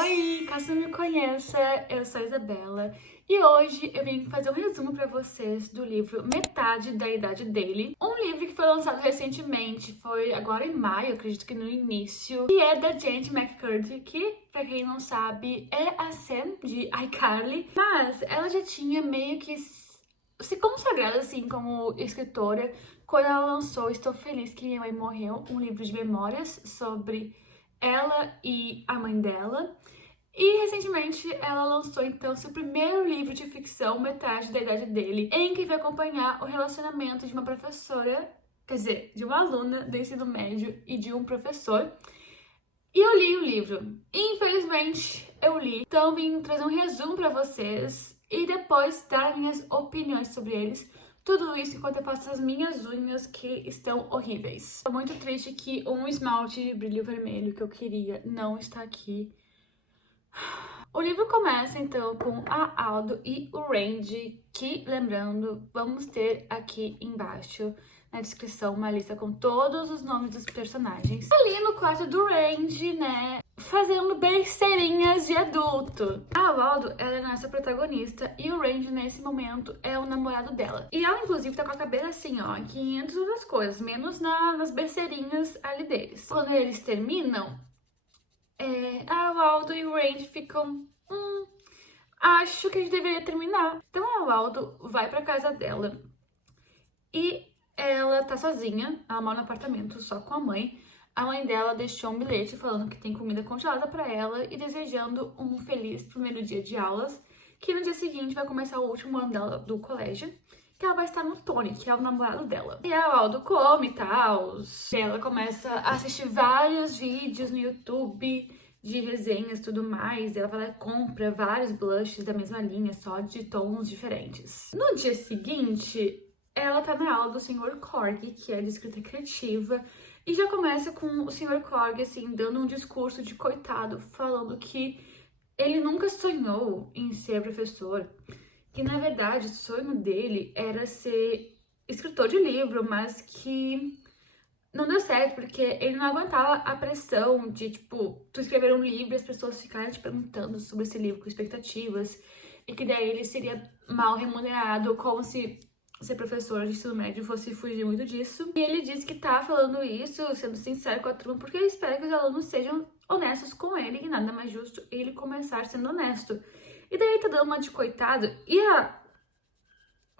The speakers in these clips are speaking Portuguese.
Oi, caso não me conheça, eu sou a Isabela e hoje eu vim fazer um resumo para vocês do livro Metade da Idade dele, um livro que foi lançado recentemente, foi agora em maio, acredito que no início, e é da Jane McCurdy, que, pra quem não sabe, é a Sam de iCarly, mas ela já tinha meio que se consagrado assim como escritora quando ela lançou Estou Feliz que Minha Mãe Morreu, um livro de memórias sobre ela e a mãe dela. E recentemente ela lançou então seu primeiro livro de ficção, Metade da Idade dele, em que vai acompanhar o relacionamento de uma professora, quer dizer, de uma aluna do ensino médio e de um professor. E eu li o livro. Infelizmente eu li, então vim trazer um resumo pra vocês e depois dar minhas opiniões sobre eles. Tudo isso enquanto eu faço as minhas unhas que estão horríveis. Tô muito triste que um esmalte de brilho vermelho que eu queria não está aqui. O livro começa então com a Aldo e o Randy, que, lembrando, vamos ter aqui embaixo na descrição uma lista com todos os nomes dos personagens. Ali no quarto do Randy, né, fazendo besteirinhas de adulto. A Aldo, ela é nossa protagonista e o Randy, nesse momento, é o namorado dela. E ela, inclusive, tá com a cabeça assim, ó, em 500 outras coisas, menos nas besteirinhas ali deles. Quando eles terminam, a Aldo e o Randy ficam... acho que a gente deveria terminar. Então a Aldo vai pra casa dela e ela tá sozinha, ela mora no apartamento só com a mãe. A mãe dela deixou um bilhete falando que tem comida congelada pra ela e desejando um feliz primeiro dia de aulas, que no dia seguinte vai começar o último ano dela do colégio, que ela vai estar no Tony, que é o namorado dela. E a Aldo come e tal. Ela começa a assistir vários vídeos no YouTube de resenhas e tudo mais. Ela vai lá e compra vários blushes da mesma linha, só de tons diferentes. No dia seguinte, ela tá na aula do Sr. Corgi, que é de escrita criativa, e já começa com o Sr. Corgi, assim, dando um discurso de coitado, falando que ele nunca sonhou em ser professor, que na verdade o sonho dele era ser escritor de livro, mas que não deu certo, porque ele não aguentava a pressão de, tipo, tu escrever um livro e as pessoas ficarem te perguntando sobre esse livro com expectativas, e que daí ele seria mal remunerado, como se ser professor de ensino médio fosse fugir muito disso. E ele disse que tá falando isso, sendo sincero com a turma, porque ele espera que os alunos sejam honestos com ele, e nada mais justo ele começar sendo honesto. E daí ele tá dando uma de coitado, e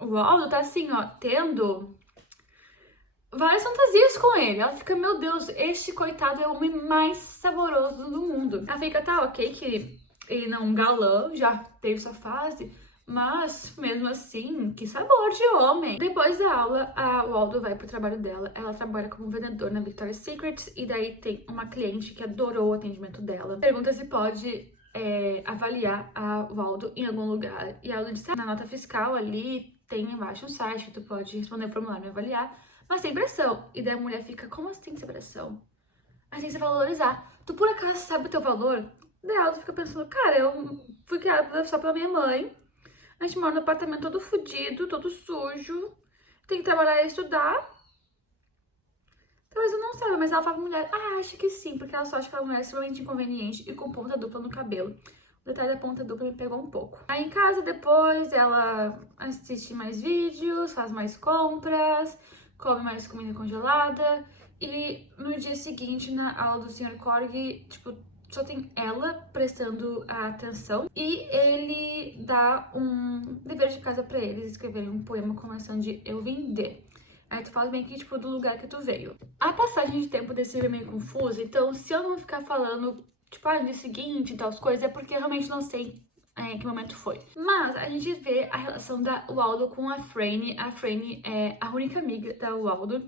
o Aldo tá assim, ó, tendo várias fantasias com ele. Ela fica, meu Deus, este coitado é o homem mais saboroso do mundo. Ela fica, tá, ok que ele não é um galã, já teve sua fase, mas mesmo assim, que sabor de homem. Depois da aula, o Aldo vai pro trabalho dela. Ela trabalha como vendedora na Victoria's Secret e daí tem uma cliente que adorou o atendimento dela. Pergunta se pode avaliar o Aldo em algum lugar. E a Aldo disse, na nota fiscal ali tem embaixo um site que tu pode responder o formulário e avaliar, mas sem pressão. E daí a mulher fica, como assim sem pressão? Assim você valorizar. Tu por acaso sabe o teu valor? Daí a Aldo fica pensando, cara, eu fui criada só pela minha mãe. A gente mora no apartamento todo fodido, todo sujo. Tem que trabalhar e estudar. Talvez eu não saiba, mas ela fala pra mulher, acho que sim, porque ela só acha que a mulher é extremamente inconveniente e com ponta dupla no cabelo. O detalhe da ponta dupla me pegou um pouco. Aí em casa, depois, ela assiste mais vídeos, faz mais compras, come mais comida congelada. E no dia seguinte, na aula do Sr. Corgi, tipo, só tem ela prestando a atenção. E ele dá um dever de casa pra eles escreverem um poema começando de Eu Vim De. Aí tu fala bem que, tipo, do lugar que tu veio. A passagem de tempo desse livro é meio confusa, então se eu não ficar falando, tipo, no dia seguinte e tal, as coisas, é porque eu realmente não sei em que momento foi. Mas a gente vê a relação da Waldo com a Franny. A Franny é a única amiga da Waldo.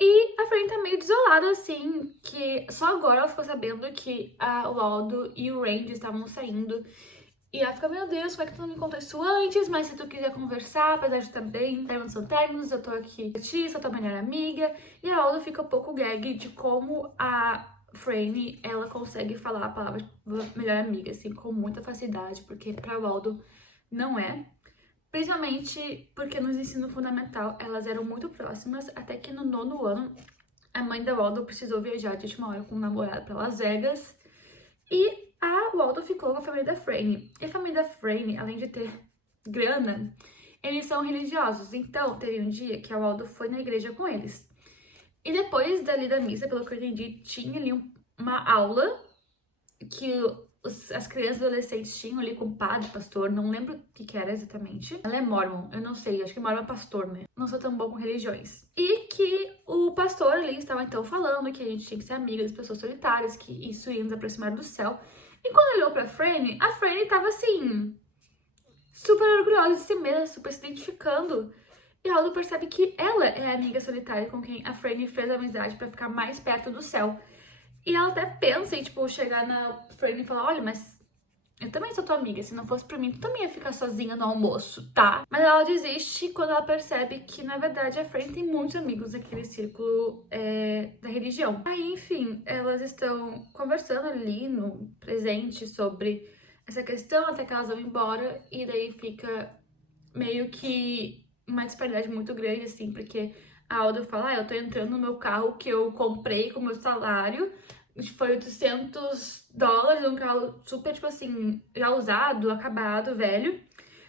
E a Franny tá meio desolada, assim, que só agora ela ficou sabendo que a Waldo e o Randy estavam saindo. E ela fica, meu Deus, como é que tu não me contou isso antes? Mas se tu quiser conversar, apesar de também términos são términos, eu tô aqui pra ti, sou tua melhor amiga. E a Aldo fica um pouco gag de como a Franny, ela consegue falar a palavra melhor amiga, assim, com muita facilidade, porque pra Aldo não é. Principalmente porque no ensino fundamental elas eram muito próximas, até que no 9º ano a mãe da Aldo precisou viajar de última hora com um namorado pra Las Vegas. E a pouco a família da Franny. E a família da Franny, além de ter grana, eles são religiosos. Então, teve um dia que o Aldo foi na igreja com eles. E depois dali da missa, pelo que eu entendi, tinha ali uma aula que as crianças e adolescentes tinham ali com o padre, pastor, não lembro o que era exatamente. Ela é mormon, eu não sei, acho que mormon é pastor, né? Não sou tão bom com religiões. E que o pastor ali estava então falando que a gente tinha que ser amiga das pessoas solitárias, que isso ia nos aproximar do céu. E quando ele olhou pra Franny, a Franny tava assim, super orgulhosa de si mesma, super se identificando. E Aldo percebe que ela é a amiga solitária com quem a Franny fez amizade pra ficar mais perto do céu. E ela até pensa em, tipo, chegar na Franny e falar, olha, mas eu também sou tua amiga, se não fosse por mim, tu também ia ficar sozinha no almoço, tá? Mas ela desiste quando ela percebe que, na verdade, a Franny tem muitos amigos naquele círculo da religião. Aí, enfim, elas estão conversando ali no presente sobre essa questão, até que elas vão embora, e daí fica meio que uma disparidade muito grande, assim, porque a Aldo fala, eu tô entrando no meu carro que eu comprei com o meu salário, foi $800, um carro super, tipo assim, já usado, acabado, velho.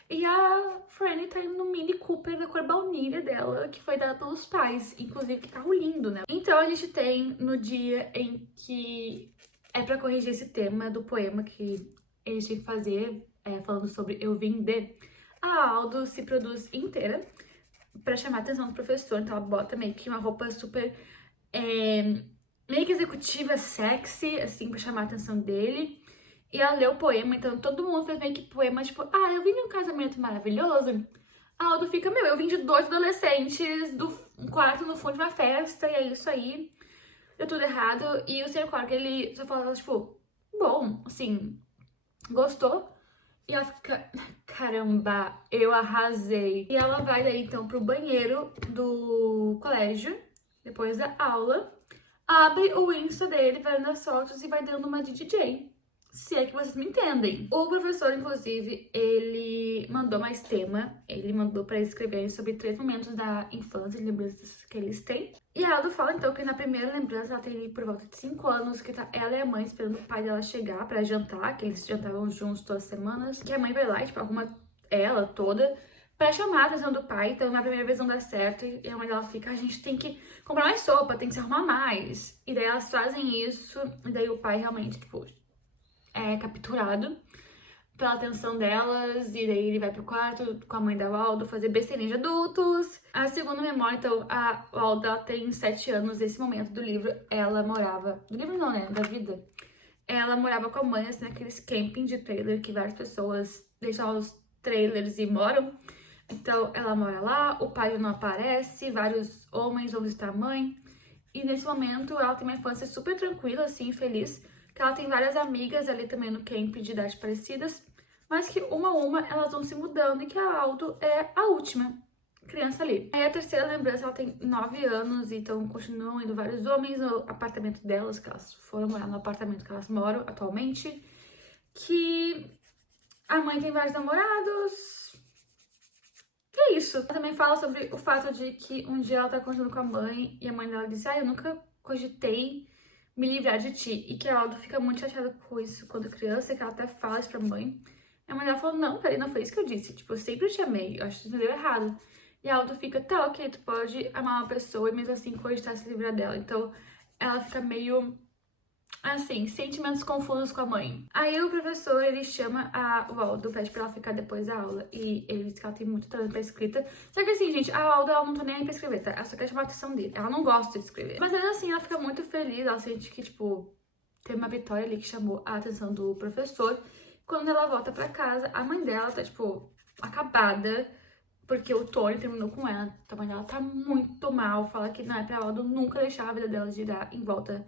E a Franny tá indo no Mini Cooper da cor baunilha dela, que foi dada pelos pais. Inclusive, que carro lindo, né? Então, a gente tem no dia em que é pra corrigir esse tema do poema que eles tinham que fazer, falando sobre eu vim de... A Aldo se produz inteira pra chamar a atenção do professor, então ela bota meio que uma roupa super... meio que executiva, sexy, assim, pra chamar a atenção dele. E ela leu o poema, então todo mundo fez meio que poema, tipo, eu vim de um casamento maravilhoso. A Aldo fica, eu vim de 2 adolescentes do quarto no fundo de uma festa, e é isso aí. Deu tudo errado. E o Sr. Clark, ele só fala, tipo, bom, assim, gostou? E ela fica, caramba, eu arrasei. E ela vai daí, então, pro banheiro do colégio, depois da aula, abre o Insta dele, vai nas fotos e vai dando uma de DJ. Se é que vocês me entendem. O professor, inclusive, ele mandou mais tema. Ele mandou pra eles escreverem sobre 3 momentos da infância, lembranças que eles têm. E a Aldo fala, então, que na primeira lembrança ela tem ali por volta de 5 anos, que tá ela e a mãe esperando o pai dela chegar pra jantar, que eles jantavam juntos todas as semanas. Que a mãe vai lá e, tipo, arruma ela toda pra chamar a atenção do pai. Então, na primeira vez não dá certo. E a mãe dela fica, a gente tem que comprar mais sopa, tem que se arrumar mais. E daí elas fazem isso, e daí o pai realmente, tipo, é capturado pela atenção delas, e daí ele vai pro quarto com a mãe da Aldo fazer besteirinha de adultos. A segunda memória, então, a Aldo tem 7 anos, nesse momento do livro, ela morava... Do livro não, né? Da vida. Ela morava com a mãe, assim, naqueles camping de trailer que várias pessoas deixam os trailers e moram. Então, ela mora lá, o pai não aparece, vários homens vão visitar a mãe. E nesse momento, ela tem uma infância super tranquila, assim, feliz, que ela tem várias amigas ali também no camp de idades parecidas, mas que uma a uma elas vão se mudando e que a Aldo é a última criança ali. Aí a terceira lembrança, ela tem 9 anos, então continuam indo vários homens no apartamento delas, que elas foram morar no apartamento que elas moram atualmente, que a mãe tem vários namorados. Que é isso. Ela também fala sobre o fato de que um dia ela tá conversando com a mãe e a mãe dela disse, eu nunca cogitei me livrar de ti. E que a Aldo fica muito chateada com isso quando criança, que ela até fala isso pra mãe. E a mãe dela falou, não, peraí, não foi isso que eu disse. Tipo, eu sempre te amei, eu acho que tu entendeu errado. E a Aldo fica, tá, ok, tu pode amar uma pessoa e mesmo assim cogitar se livrar dela. Então, ela fica meio, assim, sentimentos confusos com a mãe. Aí o professor, ele chama o Aldo, pede pra ela ficar depois da aula. E ele diz que ela tem muito talento pra escrita. Só que assim, gente, a Aldo, ela não tá nem aí pra escrever, tá? Ela só quer chamar a atenção dele. Ela não gosta de escrever. Mas ainda assim, ela fica muito feliz. Ela sente que, tipo, tem uma vitória ali que chamou a atenção do professor. Quando ela volta pra casa, a mãe dela tá, tipo, acabada. Porque o Tony terminou com ela. A mãe dela tá muito mal. Fala que não é pra Aldo nunca deixar a vida dela girar em volta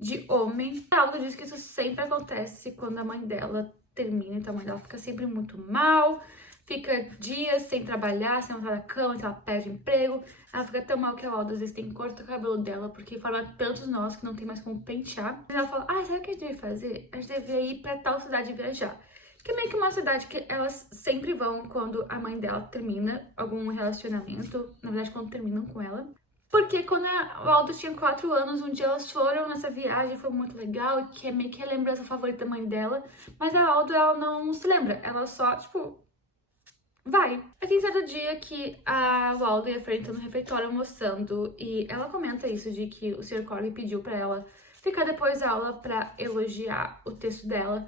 de homem. A Aldo diz que isso sempre acontece quando a mãe dela termina, então a mãe dela fica sempre muito mal, fica dias sem trabalhar, sem voltar da cama, então ela perde emprego. Ela fica tão mal que a Aldo às vezes tem que cortar o cabelo dela, porque forma tantos nós que não tem mais como pentear. E ela fala, sabe o que a gente devia fazer? A gente devia ir pra tal cidade viajar. Que é meio que uma cidade que elas sempre vão quando a mãe dela termina algum relacionamento, na verdade quando terminam com ela. Porque quando a Aldo tinha 4 anos, um dia elas foram nessa viagem, foi muito legal, que é meio que a lembrança favorita da mãe dela. Mas a Aldo, ela não se lembra, ela só, tipo, vai. Aí tem certo dia que a Aldo e a Fran estão no refeitório almoçando, e ela comenta isso, de que o Sr. Corey pediu pra ela ficar depois da aula pra elogiar o texto dela.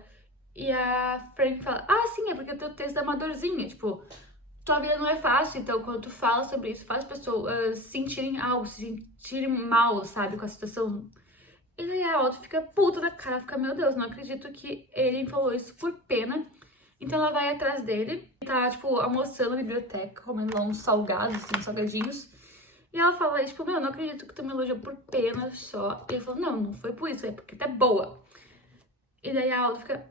E a Frank fala, ah, sim, é porque o teu texto é amadorzinho, tipo, tua vida não é fácil, então quando tu fala sobre isso, faz as pessoas sentirem algo, se sentirem mal, sabe, com a situação. E daí a Aldo fica puta da cara, fica, meu Deus, não acredito que ele falou isso por pena. Então ela vai atrás dele, tá, tipo, almoçando na biblioteca, comendo lá uns salgados, assim, salgadinhos. E ela fala, tipo, meu, não acredito que tu me elogiou por pena só. E ele falou, não, não foi por isso, é porque tu é boa. E daí a Aldo fica,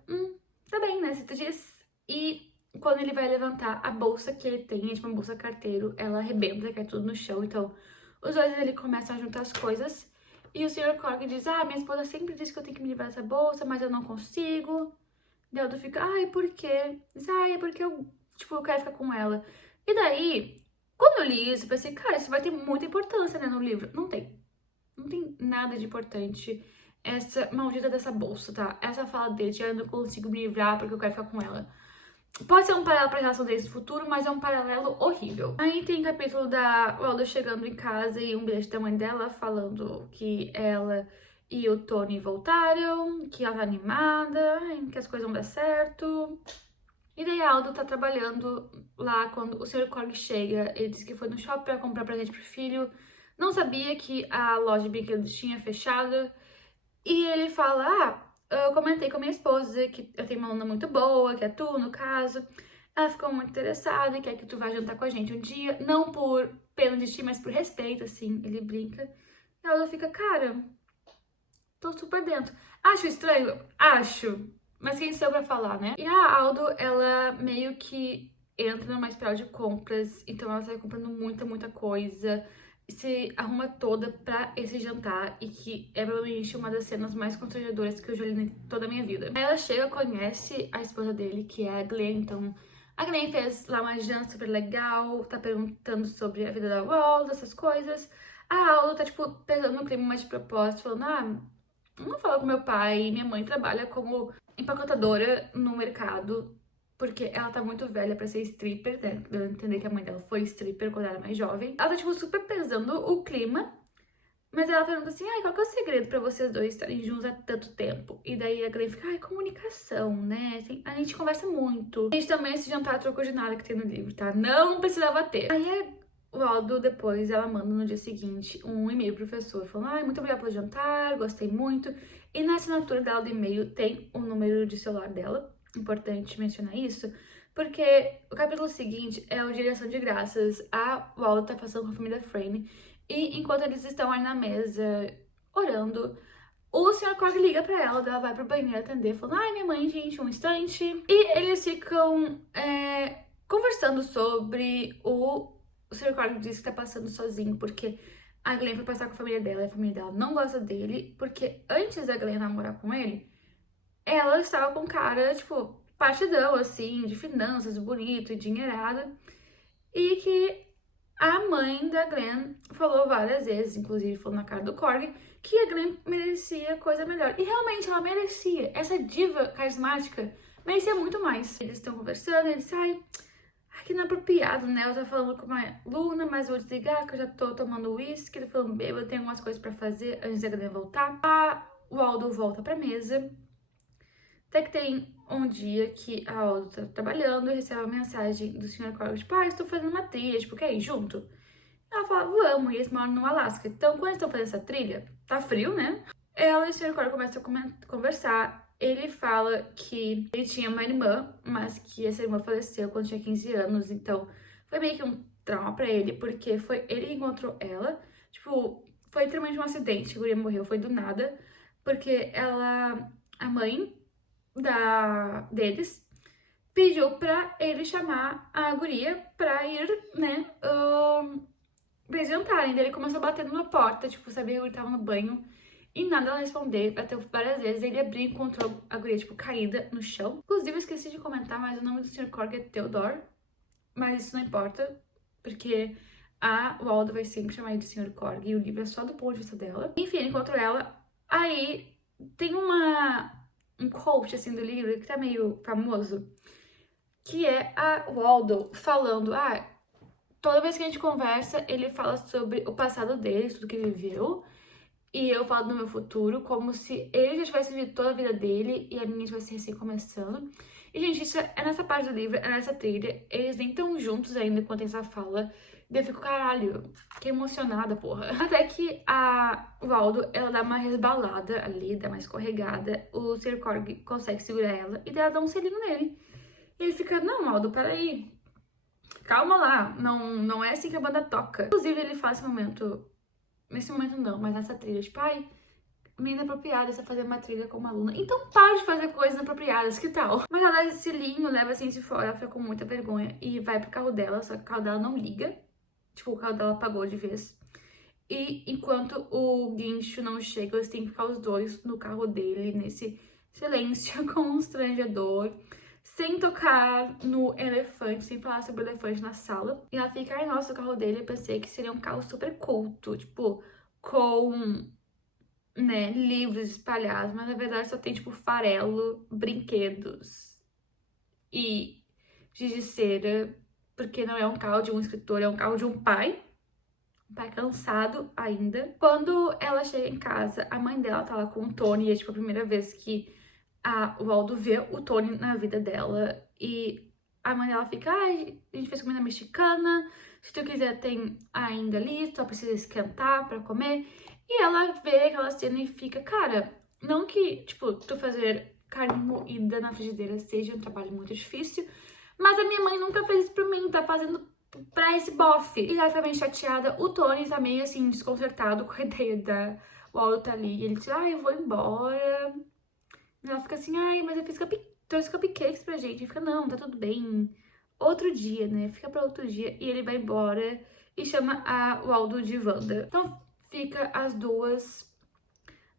tá bem, né, se tu diz. E quando ele vai levantar a bolsa que ele tem, é tipo uma bolsa carteiro, ela arrebenta, cai tudo no chão. Então, os dois ali começam a juntar as coisas. E o Sr. Cork diz, ah, minha esposa sempre diz que eu tenho que me livrar dessa bolsa, mas eu não consigo. E a Aldo fica, ai, por quê? Diz, ai, é porque eu, tipo, eu quero ficar com ela. E daí, quando eu li isso, eu pensei, cara, isso vai ter muita importância, né, no livro. Não tem. Não tem nada de importante essa maldita dessa bolsa, tá? Essa fala dele, eu não consigo me livrar porque eu quero ficar com ela. Pode ser um paralelo pra relação deles no futuro, mas é um paralelo horrível. Aí tem capítulo da Waldo chegando em casa e um bilhete da mãe dela falando que ela e o Tony voltaram, que ela tá animada, que as coisas vão dar certo. E daí a Aldo tá trabalhando lá quando o Sr. Corg chega. Ele disse que foi no shopping pra comprar presente pro filho. Não sabia que a loja de brinquedos tinha fechado. E ele fala, eu comentei com a minha esposa que eu tenho uma aluna muito boa, que é tu, no caso. Ela ficou muito interessada e quer que tu vá jantar com a gente um dia. Não por pena de ti, mas por respeito, assim. Ele brinca. E ela fica, cara, tô super dentro. Acho estranho? Acho. Mas quem sou eu pra falar, né? E a Aldo, ela meio que entra numa espiral de compras. Então ela sai comprando muita coisa. Se arruma toda pra esse jantar. E que é provavelmente uma das cenas mais constrangedoras que eu já li em toda a minha vida. Aí ela chega, conhece a esposa dele, que é a Glenn. Então a Glenn fez lá uma janta super legal. Tá perguntando sobre a vida da Waldo, essas coisas. A Aldo tá, tipo, pesando no clima, mas de propósito, falando, não falo com meu pai, minha mãe trabalha como empacotadora no mercado, porque ela tá muito velha pra ser stripper, né? Deu a entender que a mãe dela foi stripper quando ela era mais jovem. Ela tá, tipo, super pesando o clima, mas ela pergunta assim, ai, qual que é o segredo pra vocês dois estarem juntos há tanto tempo? E daí a Glenn fica, ai, comunicação, né? Assim, a gente conversa muito. A gente também, esse jantar a troco de nada que tem no livro, tá? Não precisava ter. Aí o Aldo, depois, ela manda no dia seguinte um e-mail pro professor, falando, ai, muito obrigada pelo jantar, gostei muito. E na assinatura dela do e-mail tem o número de celular dela, importante mencionar isso, porque o capítulo seguinte é o Direção de Graças. A Aldo tá passando com a família Frame, e enquanto eles estão ali na mesa, orando, o Sr. Corg liga pra ela, ela vai pro banheiro atender, falando, ai, minha mãe, gente, um instante. E eles ficam conversando sobre o Sr. Corg diz que tá passando sozinho, porque a Glenn foi passar com a família dela, e a família dela não gosta dele, porque antes da Glenn namorar com ele, ela estava com um cara, tipo, partidão, assim, de finanças, bonito, endinheirado, e que a mãe da Glenn falou várias vezes, inclusive falou na cara do Corg, que a Glenn merecia coisa melhor. E realmente ela merecia. Essa diva carismática merecia muito mais. Eles estão conversando, ele sai. Que não é apropriado, né? Eu tô falando com uma Luna, mas eu vou desligar que eu já tô tomando uísque. Ele falando, bêbado, eu tenho algumas coisas pra fazer antes da Glenn voltar. O Aldo volta pra mesa. Até que tem um dia que a Aldo tá trabalhando e recebe uma mensagem do Sr. Corg, tipo, estou fazendo uma trilha, tipo, quer ir junto? Ela fala, vamos, e eles moram no Alasca. Então, quando eles estão fazendo essa trilha, tá frio, né? Ela e o Sr. Corey começam a conversar. Ele fala que ele tinha uma irmã, mas que essa irmã faleceu quando tinha 15 anos. Então, foi meio que um trauma pra ele, porque foi ele que encontrou ela. Tipo, foi literalmente um acidente, a guria morreu, foi do nada. Porque a mãe deles pediu pra ele chamar a guria pra ir, né, pra eles jantarem. Daí ele começou a bater numa porta, tipo, sabia que ele tava no banho. E nada ela responder, bateu várias vezes. Ele abriu e encontrou a guria, tipo, caída no chão. Inclusive, eu esqueci de comentar, mas o nome do Sr. Corg é Theodore. Mas isso não importa, porque o Waldo vai sempre chamar ele de Sr. Corgi, e o livro é só do ponto de vista dela. Enfim, ele encontra ela, aí tem um quote, assim, do livro, que tá meio famoso, que é o Waldo falando, toda vez que a gente conversa, ele fala sobre o passado dele, tudo que ele viveu, e eu falo do meu futuro, como se ele já tivesse vivido toda a vida dele e a minha estivesse recém começando. E, gente, isso é nessa parte do livro, é nessa trilha, eles nem estão juntos ainda enquanto essa fala. Daí eu fico, caralho, fiquei emocionada, porra. Até que a Waldo, ela dá uma resbalada ali, dá uma escorregada, o Sr. Corgi consegue segurar ela e daí ela dá um selinho nele. E ele fica, não, Waldo, peraí, calma lá, não é assim que a banda toca. Inclusive, ele faz nesse momento não, mas nessa trilha, tipo, meio inapropriada você fazer uma trilha com uma aluna. Então para de fazer coisas inapropriadas, que tal? Mas ela dá esse selinho, leva assim de fora, ela fica com muita vergonha e vai pro carro dela, só que o carro dela não liga. Tipo, o carro dela apagou de vez. E enquanto o guincho não chega, eles têm que ficar os dois no carro dele, nesse silêncio constrangedor, sem tocar no elefante, sem falar sobre o elefante na sala. E ela fica, nossa, o carro dele, eu pensei que seria um carro super culto, tipo, com, né, livros espalhados, mas na verdade só tem, tipo, farelo, brinquedos e giz de cera, porque não é um carro de um escritor, é um carro de um pai cansado ainda. Quando ela chega em casa, a mãe dela tá lá com o Tony, e é tipo a primeira vez que o Waldo vê o Tony na vida dela, e a mãe dela fica, a gente fez comida mexicana, se tu quiser tem ainda ali, só precisa esquentar pra comer. E ela vê aquela cena e fica, cara, não que, tipo, tu fazer carne moída na frigideira seja um trabalho muito difícil, mas a minha mãe nunca fez isso pra mim, tá fazendo pra esse bofe. E ela tá bem chateada, o Tony tá meio assim, desconcertado com a ideia da Waldo tá ali. E ele diz, eu vou embora. E ela fica assim, mas eu fiz trouxe cupcakes pra gente. E fica, não, tá tudo bem. Outro dia, né? Fica pra outro dia. E ele vai embora e chama a Waldo de Wanda. Então fica as duas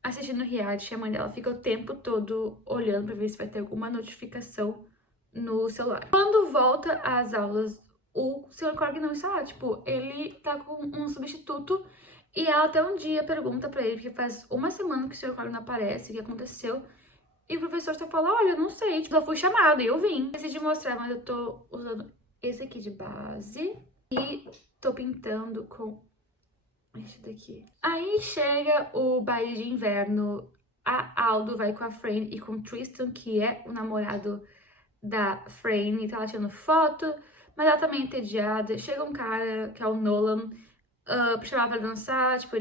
assistindo reality. A mãe dela fica o tempo todo olhando pra ver se vai ter alguma notificação no celular. Quando volta às aulas, o Sr. Corgi não está lá, tipo, ele tá com um substituto e ela até um dia pergunta pra ele, porque faz uma semana que o Sr. Corgi não aparece, o que aconteceu, e o professor só fala, olha, eu não sei, tipo, eu fui chamado e eu vim. Decidi mostrar, mas eu tô usando esse aqui de base e tô pintando com esse daqui. Aí chega o baile de inverno, a Aldo vai com a Fran e com o Tristan, que é o namorado da Fran, e tá lá tirando foto, mas ela também é entediada. Chega um cara, que é o Nolan, pra chamar pra dançar, tipo,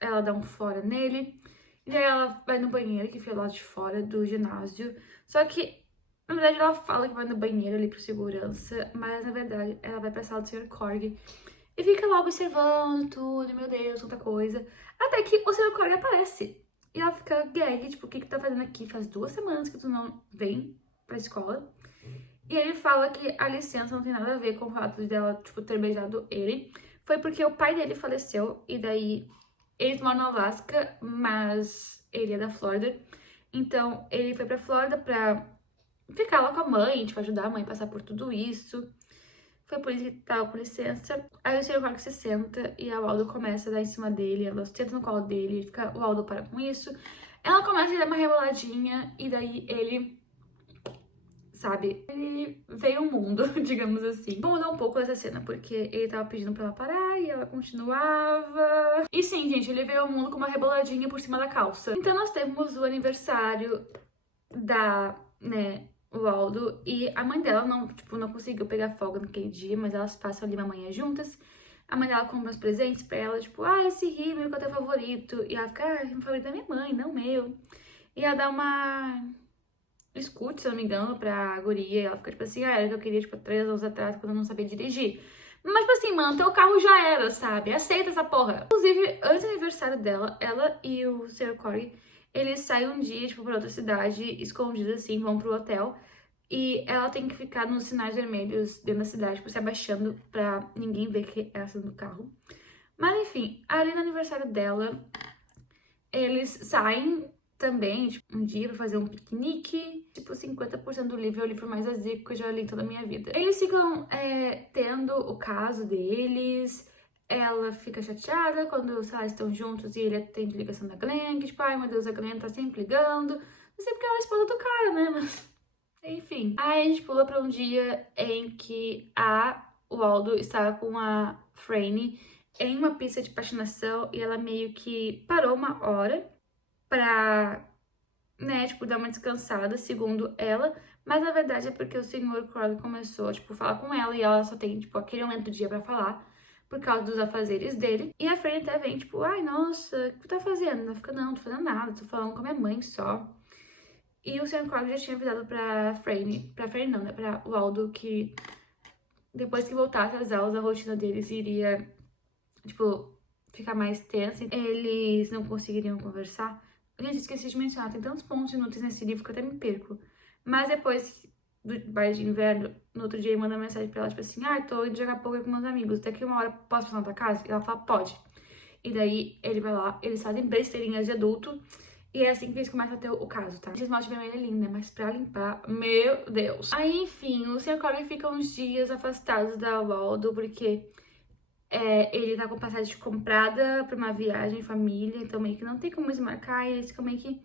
ela dá um fora nele, e daí ela vai no banheiro, que fica lá de fora do ginásio, só que, na verdade, ela fala que vai no banheiro ali pro segurança, mas, na verdade, ela vai pra sala do Sr. Corgi, e fica lá observando tudo, meu Deus, tanta coisa, até que o Sr. Corgi aparece. E ela fica gag, tipo, o que tá fazendo aqui? Faz 2 semanas que tu não vem pra escola. E ele fala que a licença não tem nada a ver com o fato dela, tipo, ter beijado ele. Foi porque o pai dele faleceu, e daí eles moram no Alasca, mas ele é da Flórida. Então, ele foi pra Flórida pra ficar lá com a mãe, tipo, ajudar a mãe a passar por tudo isso. Foi por isso que tava com licença. Aí o Sr. Corgi se senta e a Waldo começa a dar em cima dele, ela senta no colo dele, o Waldo para com isso. Ela começa a dar uma reboladinha e daí ele, sabe, ele veio ao mundo, digamos assim. Vou mudar um pouco essa cena, porque ele tava pedindo pra ela parar e ela continuava. E sim, gente, ele veio ao mundo com uma reboladinha por cima da calça. Então nós temos o aniversário da, né, Waldo, e a mãe dela não conseguiu pegar folga naquele dia, mas elas passam ali uma manhã juntas. A mãe dela compra uns presentes pra ela, tipo, esse rímel que é o teu favorito. E ela fica, é o favorito da minha mãe, não meu. E ela dá uma escute, se eu não me engano, pra guria. E ela fica, tipo assim, era que eu queria, tipo, 3 anos atrás, quando eu não sabia dirigir. Mas, tipo assim, mano, teu carro já era, sabe? Aceita essa porra. Inclusive, antes do aniversário dela, ela e o Sr. Corgi, eles saem um dia, tipo, pra outra cidade, escondidos assim, vão pro hotel. E ela tem que ficar nos sinais vermelhos dentro da cidade, tipo, se abaixando pra ninguém ver que é ela no carro. Mas, enfim, ali no aniversário dela, eles saem também, tipo, um dia pra fazer um piquenique. Tipo, 50% do livro é o livro mais azico que eu já li em toda a minha vida. Eles ficam tendo o caso deles, ela fica chateada quando os eles estão juntos e ele atende ligação da Glenn, que tipo, ai meu Deus, a Glenn tá sempre ligando. Não sei porque ela é a esposa do cara, né? Mas, enfim. Aí a gente pula pra um dia em que o Aldo estava com a Franny em uma pista de patinação e ela meio que parou uma hora pra, né, tipo, dar uma descansada, segundo ela. Mas na verdade é porque o Sr. Crowley começou, tipo, a falar com ela e ela só tem, tipo, aquele momento do dia pra falar por causa dos afazeres dele. E a Franny até vem, tipo, ai, nossa, o que tu tá fazendo? Ela fica, não, tô fazendo nada, tô falando com a minha mãe só. E o Sr. Crowley já tinha avisado pra Franny não, né, pra o Aldo, que depois que voltasse às aulas, a rotina deles iria, tipo, ficar mais tensa. Eles não conseguiriam conversar. Gente, esqueci de mencionar, tem tantos pontos inúteis nesse livro que eu até me perco. Mas depois do baile de inverno, no outro dia ele manda mensagem pra ela, tipo assim, ah, tô indo jogar poker com meus amigos, daqui uma hora posso passar na tua casa? E ela fala, pode. E daí ele vai lá, eles fazem besteirinhas de adulto, e é assim que eles começam a ter o caso, tá? Esse esmalte vermelho é lindo, né? Mas pra limpar, meu Deus. Aí, enfim, o Sr. Corey fica uns dias afastados da Waldo, porque ele tá com passagem comprada pra uma viagem em família, então meio que não tem como desmarcar, e eles ficam meio que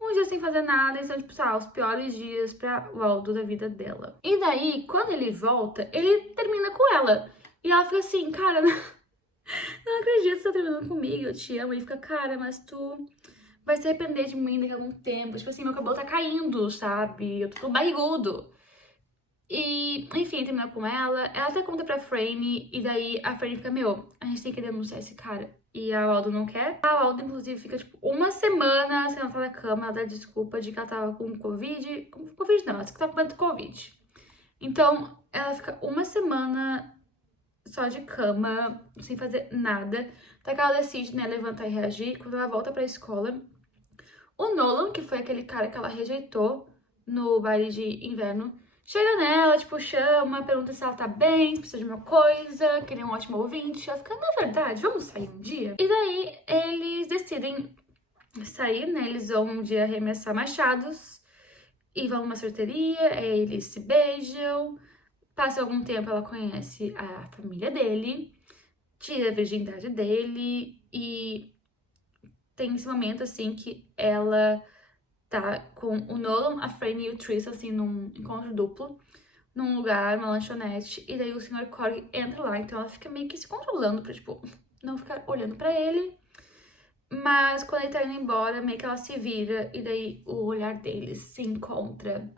uns dias sem fazer nada, então, tipo, sabe, os piores dias pra Waldo da vida dela. E daí, quando ele volta, ele termina com ela. E ela fica assim, cara, não acredito que você tá terminando comigo, eu te amo. E ele fica, cara, mas tu vai se arrepender de mim daqui a algum tempo. Tipo assim, meu cabelo tá caindo, sabe? Eu tô todo barrigudo. E, enfim, ele termina com ela até conta pra Franny, e daí a Franny fica, meu, a gente tem que denunciar esse cara. E a Aldo não quer. A Aldo, inclusive, fica, tipo, uma semana sem levantar da cama, ela dá desculpa de que ela tava com Covid. Com Covid não, ela disse que tava com Covid. Então, ela fica uma semana só de cama, sem fazer nada. Até que ela decide, né, levantar e reagir. Quando ela volta pra escola, o Nolan, que foi aquele cara que ela rejeitou no baile de inverno, chega nela, tipo, chama, pergunta se ela tá bem, se precisa de uma coisa, que ele é um ótimo ouvinte. Ela fica, na verdade, vamos sair um dia? E daí eles decidem sair, né? Eles vão um dia arremessar machados e vão numa sorteria, aí eles se beijam. Passa algum tempo, ela conhece a família dele, tira a virgindade dele e tem esse momento, assim, que ela tá com o Nolan, a Franny e o Tristan, assim, num encontro duplo, num lugar, uma lanchonete, e daí o Sr. Corey entra lá, então ela fica meio que se controlando pra, tipo, não ficar olhando pra ele. Mas quando ele tá indo embora, meio que ela se vira, e daí o olhar deles se encontra.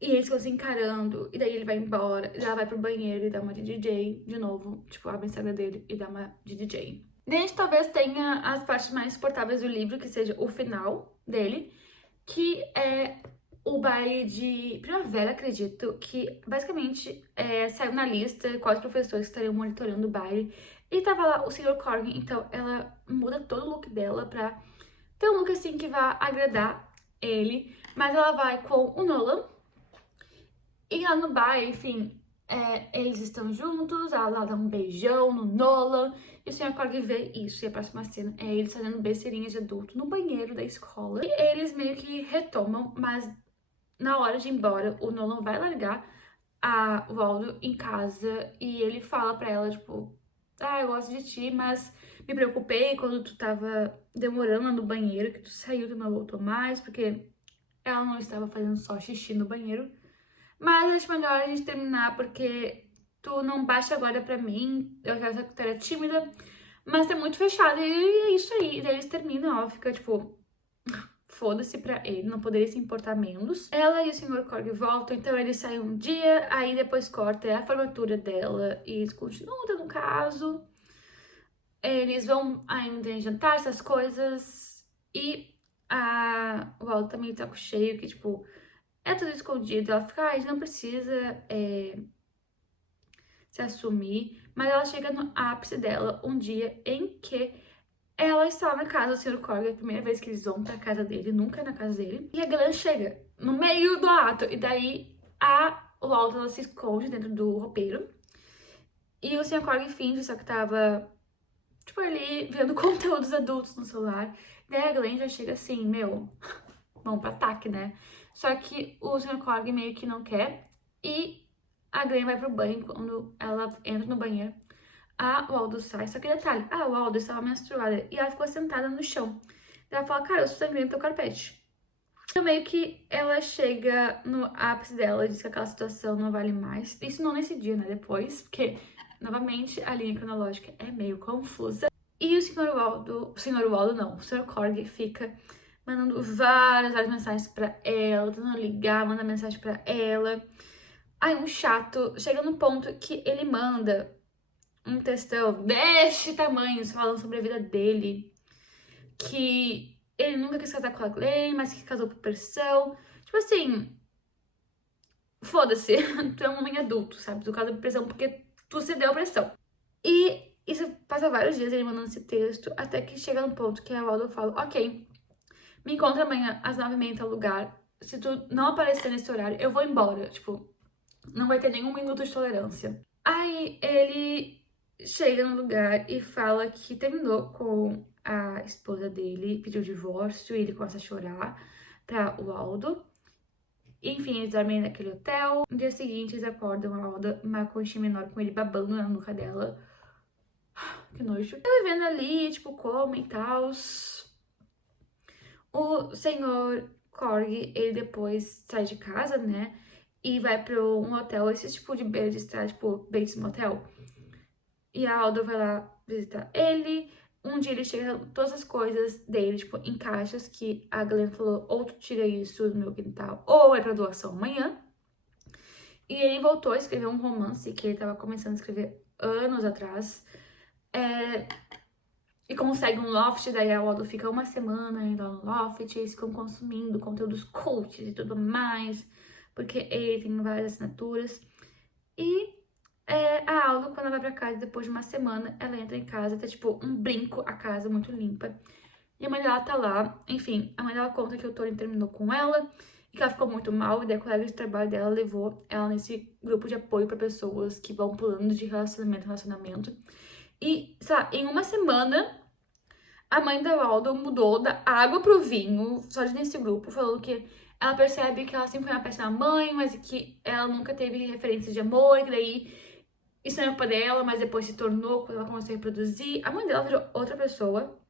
E eles ficam se encarando, e daí ele vai embora, e ela vai pro banheiro e dá uma de DJ, de novo, tipo, abre o Instagram dele e dá uma de DJ. Daí a gente talvez tenha as partes mais suportáveis do livro, que seja o final dele, que é o baile de primavera, acredito, que basicamente saiu na lista quais professores estariam monitorando o baile. E tava lá o Sr. Corgan, então ela muda todo o look dela pra ter um look assim que vá agradar ele. Mas ela vai com o Nolan. E lá no baile, enfim, eles estão juntos, ela dá um beijão no Nolan. E o Sr. Corgan vê isso. E a próxima cena é eles fazendo besteirinhas de adulto no banheiro da escola. E eles meio que retomam, mas na hora de ir embora, o Nolan vai largar a Waldo em casa e ele fala pra ela, tipo, ah, eu gosto de ti, mas me preocupei quando tu tava demorando no banheiro, que tu saiu e não voltou mais, porque ela não estava fazendo só xixi no banheiro. Mas acho melhor a gente terminar, porque tu não baixa agora pra mim, eu quero que tu era tímida, mas tá muito fechado, e é isso aí. E daí eles terminam, ela fica, tipo, foda-se pra ele, não poderia se importar menos. Ela e o Sr. Corg voltam, então eles saem um dia, aí depois corta a formatura dela e eles continuam tendo um caso. Eles vão ainda jantar, essas coisas, e o Waldo também tá com cheio, que tipo, é tudo escondido. Ela fica, a gente não precisa se assumir, mas ela chega no ápice dela um dia em que ela está na casa do Sr. Corg, é a primeira vez que eles vão pra casa dele, nunca é na casa dele. E a Glenn chega no meio do ato, e daí o Waldo ela se esconde dentro do roupeiro. E o Sr. Corg finge, só que tava, tipo, ali vendo conteúdos adultos no celular. Daí a Glenn já chega assim, meu, vamos pro ataque, né? Só que o Sr. Corg meio que não quer, e a Glenn vai pro banho. Quando ela entra no banheiro, O Aldo sai, só que detalhe, o Aldo estava menstruada e ela ficou sentada no chão. Daí ela fala, cara, eu sou sangrenta no teu carpete. Então meio que ela chega no ápice dela, diz que aquela situação não vale mais. Isso não nesse dia, né, depois, porque, novamente, a linha cronológica é meio confusa. E o senhor Waldo não, o senhor Corgi fica mandando várias mensagens pra ela, tentando ligar, manda mensagem pra ela. Aí um chato chega no ponto que ele manda um textão deste tamanho, falando sobre a vida dele, que ele nunca quis casar com a Glenn, mas que casou por pressão. Tipo assim, foda-se, tu é um homem adulto, sabe? Tu casa por pressão porque tu cedeu a pressão. E isso passa vários dias ele mandando esse texto, até que chega no ponto que a Waldo fala, ok, me encontra amanhã às 9h30 em tal lugar. Se tu não aparecer nesse horário, eu vou embora. Tipo, não vai ter nenhum minuto de tolerância. Aí ele chega no lugar e fala que terminou com a esposa dele, pediu divórcio e ele começa a chorar pra o Aldo. Enfim, eles dormem naquele hotel. No dia seguinte, eles acordam a Alda, uma conchinha menor com ele babando na nuca dela. Que nojo. Ela vivendo ali, tipo, come e tal. O senhor Corgi, ele depois sai de casa, né? E vai pra um hotel, esse tipo de beira de estrada, tipo Bates Motel. E a Alda vai lá visitar ele. Um dia ele chega todas as coisas dele, tipo, em caixas, que a Glenn falou, ou tu tira isso do meu quintal, ou é pra doação amanhã. E ele voltou a escrever um romance que ele tava começando a escrever anos atrás. E consegue um loft, daí a Aldo fica uma semana indo no loft, e eles ficam consumindo conteúdos coaches e tudo mais, porque ele tem várias assinaturas. E a Aldo, quando ela vai pra casa, depois de uma semana, ela entra em casa, tá tipo um brinco, a casa muito limpa. E a mãe dela tá lá, enfim, a mãe dela conta que o Tony terminou com ela, e que ela ficou muito mal, e daí a colega de trabalho dela levou ela nesse grupo de apoio pra pessoas que vão pulando de relacionamento em relacionamento. E, sabe, em uma semana, a mãe da Waldo mudou da água pro vinho, só de nesse grupo, falando que ela percebe que ela sempre foi uma péssima mãe, mas que ela nunca teve referências de amor, que daí isso não é culpa dela, mas depois se tornou quando ela começou a reproduzir. A mãe dela virou outra pessoa.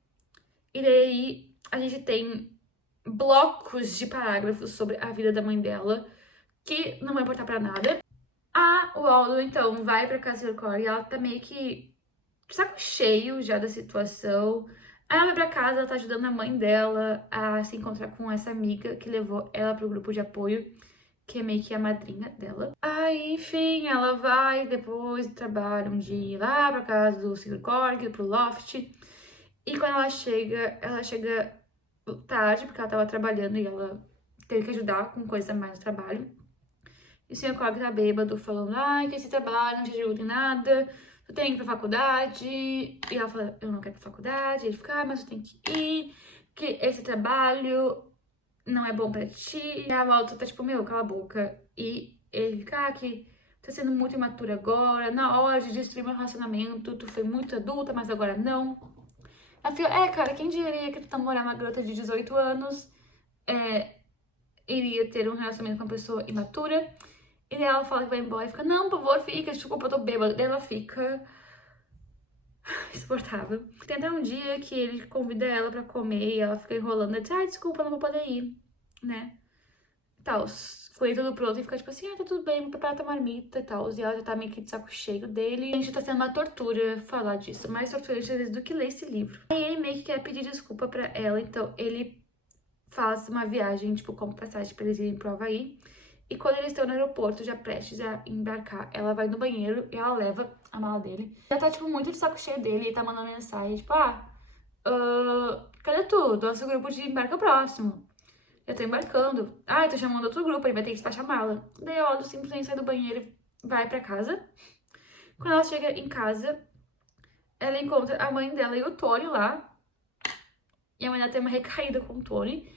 E daí a gente tem blocos de parágrafos sobre a vida da mãe dela, que não vai importar pra nada. A Waldo, então, vai pra casa do Corey e ela tá meio que saco cheio já da situação. Aí ela vai pra casa, ela tá ajudando a mãe dela a se encontrar com essa amiga que levou ela pro grupo de apoio, que é meio que a madrinha dela. Aí, enfim, ela vai depois do trabalho um dia lá pra casa do Sr. Corey, pro loft. E quando ela chega tarde, porque ela tava trabalhando e ela teve que ajudar com coisa a mais no trabalho. E o Sr. Corey tá bêbado, falando, ai, que esse trabalho não te ajuda em nada, tu tem que ir pra faculdade. E ela fala, eu não quero ir pra faculdade. Ele fica, mas tu tem que ir, que esse trabalho não é bom pra ti. E a Walter tá tipo, meu, cala a boca. E ele fica, que tá sendo muito imatura agora, na hora de destruir meu relacionamento, tu foi muito adulta, mas agora não. Ela fica, cara, quem diria que tu namorar uma garota de 18 anos iria ter um relacionamento com uma pessoa imatura. E daí ela fala que vai embora e fica, não, por favor, fica, desculpa, eu tô bêbada. Daí ela fica insuportável. Tem até um dia que ele convida ela pra comer e ela fica enrolando. Ela diz, desculpa, não vou poder ir, né? Tal, foi tudo pronto e fica tipo assim, tá tudo bem, vou preparar tua marmita e tal. E ela já tá meio que de saco cheio dele. A gente tá sendo uma tortura falar disso, mais torturante às vezes do que ler esse livro. Aí ele meio que quer pedir desculpa pra ela, então ele faz uma viagem, tipo, como passagem pra eles irem pro Havaí. E quando eles estão no aeroporto, já prestes a embarcar, ela vai no banheiro e ela leva a mala dele. Já tá, tipo, muito de saco cheio dele e tá mandando mensagem, tipo, cadê tu? Nosso grupo de embarca próximo. Eu tô embarcando. Tô chamando outro grupo, ele vai ter que despachar a mala. Daí a Aldo simplesmente sai do banheiro e vai pra casa. Quando ela chega em casa, ela encontra a mãe dela e o Tony lá. E a mãe dela tem uma recaída com o Tony.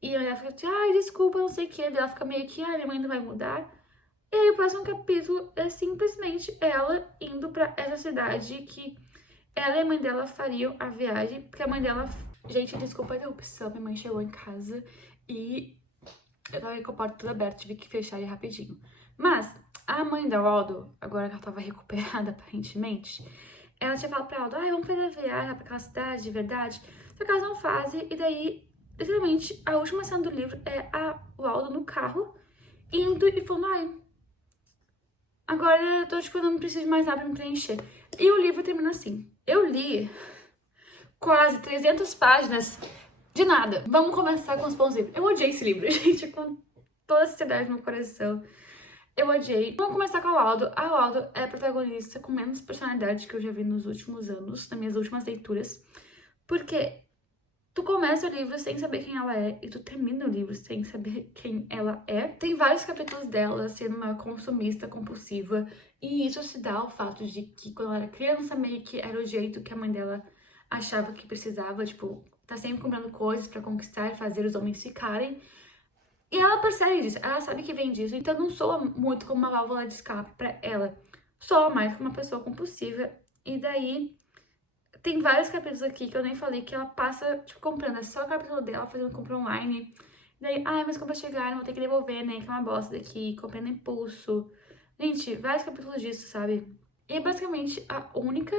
E ela fica assim, desculpa, não sei o que. Daí ela fica meio que, minha mãe não vai mudar. E aí o próximo capítulo é simplesmente ela indo pra essa cidade que ela e a mãe dela fariam a viagem. Porque a mãe dela... Gente, desculpa a interrupção, minha mãe chegou em casa e eu tava com a porta toda aberta, tive que fechar ele rapidinho. Mas A mãe da Aldo, agora que ela tava recuperada aparentemente, ela tinha falado pra Aldo, vamos fazer a viagem pra aquela cidade de verdade. Só que elas não fazem, e daí, literalmente, a última cena do livro é o Aldo no carro, indo e falando, agora eu tô, tipo, não preciso de mais nada pra me preencher. E o livro termina assim. Eu li quase 300 páginas de nada. Vamos começar com os bons livros. Eu odiei esse livro, gente, com toda a sinceridade no meu coração. Eu odiei. Vamos começar com a Aldo. A Aldo é a protagonista com menos personalidade que eu já vi nos últimos anos, nas minhas últimas leituras. Porque tu começa o livro sem saber quem ela é e tu termina o livro sem saber quem ela é. Tem vários capítulos dela sendo uma consumista compulsiva e isso se dá ao fato de que quando ela era criança meio que era o jeito que a mãe dela achava que precisava, tipo, tá sempre comprando coisas pra conquistar e fazer os homens ficarem. E ela percebe disso, ela sabe que vem disso, então não soa muito como uma válvula de escape pra ela. Soa mais como uma pessoa compulsiva. E daí tem vários capítulos aqui que eu nem falei que ela passa, tipo, comprando. É só o capítulo dela fazendo compra online. E daí, mas compras chegaram, vou ter que devolver, né? Que é uma bosta daqui, comprando impulso. Gente, vários capítulos disso, sabe? E é basicamente a única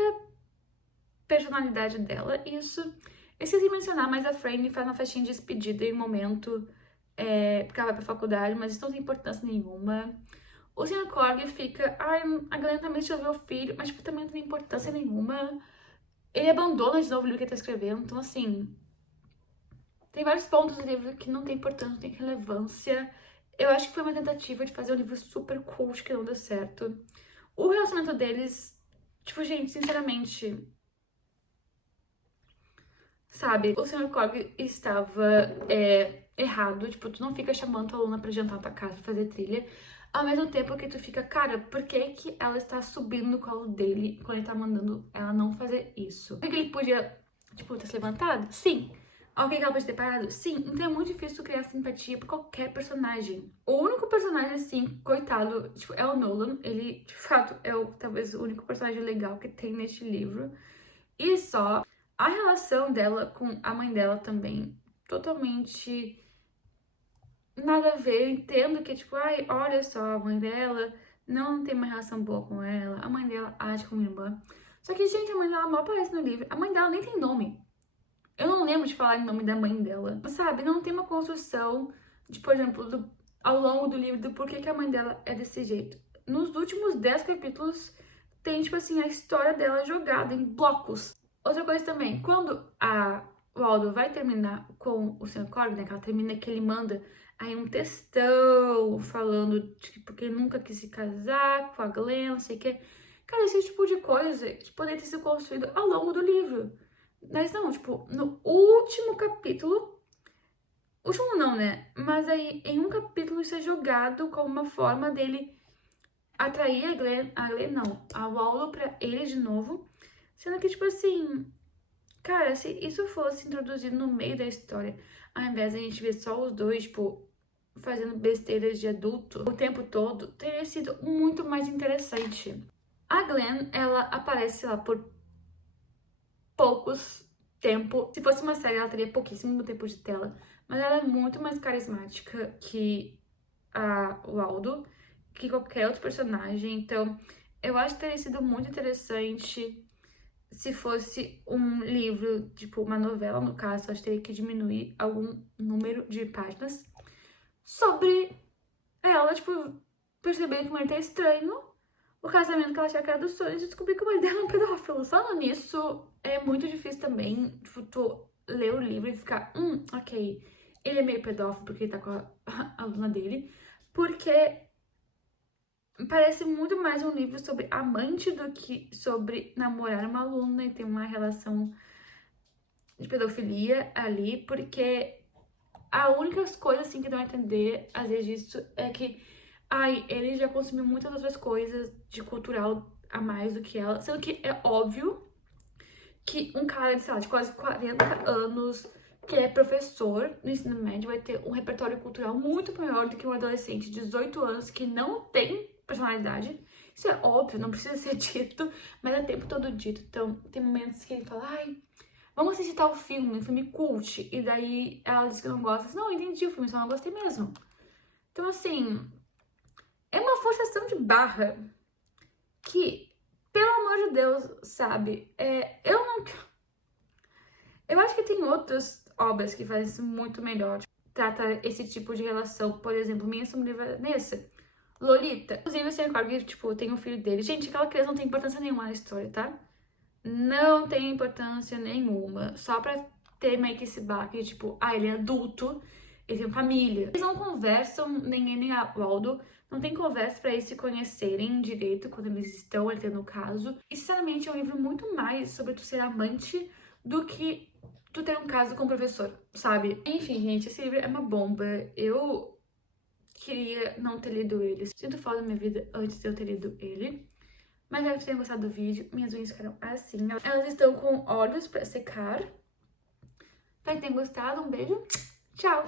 personalidade dela. E isso, eu esqueci de mencionar, mas a Franny faz uma festinha de despedida em um momento, porque ela vai pra faculdade, mas isso não tem importância nenhuma. O Sr. Corgi fica, a Glenn também deixa eu ver o filho, mas tipo, também não tem importância nenhuma. Ele abandona de novo o livro que ele tá escrevendo, então assim, tem vários pontos do livro que não tem importância, não tem relevância. Eu acho que foi uma tentativa de fazer um livro super cult que não deu certo. O relacionamento deles, tipo, gente, sinceramente, sabe, o Sr. Corgi estava errado, tipo, tu não fica chamando tua aluna pra jantar na tua casa, pra fazer trilha, ao mesmo tempo que tu fica, cara, por que que ela está subindo no colo dele quando ele tá mandando ela não fazer isso? Por que ele podia, tipo, ter se levantado? Sim. Alguém que ela pode ter parado? Sim. Então é muito difícil criar simpatia por qualquer personagem. O único personagem, assim, coitado, tipo, é o Nolan. Ele, de fato, é talvez o único personagem legal que tem neste livro. E só. A relação dela com a mãe dela também, totalmente nada a ver. Eu entendo que, tipo, olha só, a mãe dela não tem uma relação boa com ela, a mãe dela age como irmã. Só que, gente, a mãe dela mal aparece no livro. A mãe dela nem tem nome. Eu não lembro de falar em nome da mãe dela. Sabe, não tem uma construção de, por exemplo, ao longo do livro, do porquê que a mãe dela é desse jeito. Nos últimos 10 capítulos, tem, tipo assim, a história dela jogada em blocos. Outra coisa também, quando o Aldo vai terminar com o Sr. Corg, né, que ela termina que ele manda aí um textão falando de que porque ele nunca quis se casar com a Glenn, não sei o que. Cara, esse tipo de coisa que poderia ter sido construído ao longo do livro. Mas não, tipo, no último capítulo, último não, né? Mas aí em um capítulo isso é jogado como uma forma dele atrair a Glenn não, a Waldo pra ele de novo. Sendo que, tipo assim, cara, se isso fosse introduzido no meio da história, ao invés de a gente ver só os dois, tipo, fazendo besteiras de adulto o tempo todo, teria sido muito mais interessante. A Glenn, ela aparece lá por poucos tempo. Se fosse uma série, ela teria pouquíssimo tempo de tela, mas ela é muito mais carismática que o Aldo, que qualquer outro personagem. Então, eu acho que teria sido muito interessante se fosse um livro, tipo uma novela, no caso, acho que teria que diminuir algum número de páginas sobre ela, tipo, perceber que o marido é estranho, o casamento que ela tinha que era dos sonhos e descobrir que o marido dela é um pedófilo. Falando nisso, é muito difícil também, tipo, tu ler o livro e ficar, ok, ele é meio pedófilo porque ele tá com a aluna dele, porque parece muito mais um livro sobre amante do que sobre namorar uma aluna e ter uma relação de pedofilia ali, porque a única coisa assim que dá a entender às vezes disso é que ele já consumiu muitas outras coisas de cultural a mais do que ela, sendo que é óbvio que um cara de, sei lá, de quase 40 anos que é professor no ensino médio vai ter um repertório cultural muito maior do que um adolescente de 18 anos que não tem personalidade. Isso é óbvio, não precisa ser dito, mas é o tempo todo dito. Então, tem momentos que ele fala, vamos assistir tal filme, um filme cult. E daí ela diz que não gosta. Não, eu entendi o filme, só não gostei mesmo. Então, assim, é uma forçação de barra que, pelo amor de Deus, sabe, eu acho que tem outras obras que fazem isso muito melhor, tipo, trata esse tipo de relação, por exemplo, Minha Sombria Vanessa, Lolita. Inclusive, você recorda que, tipo, tem um filho dele. Gente, aquela criança não tem importância nenhuma na história, tá? Não tem importância nenhuma. Só pra ter meio que esse baque, tipo, ele é adulto, ele tem família. Eles não conversam, nem ele nem a Waldo, não tem conversa pra eles se conhecerem direito quando eles estão ali tendo o caso. E, sinceramente, é um livro muito mais sobre tu ser amante do que tu ter um caso com o professor, sabe? Enfim, gente, esse livro é uma bomba. Eu queria não ter lido ele. Sinto falta da minha vida antes de eu ter lido ele. Mas espero que vocês tenham gostado do vídeo. Minhas unhas ficaram assim. Elas estão com óleos pra secar. Espero que tenham gostado. Um beijo. Tchau!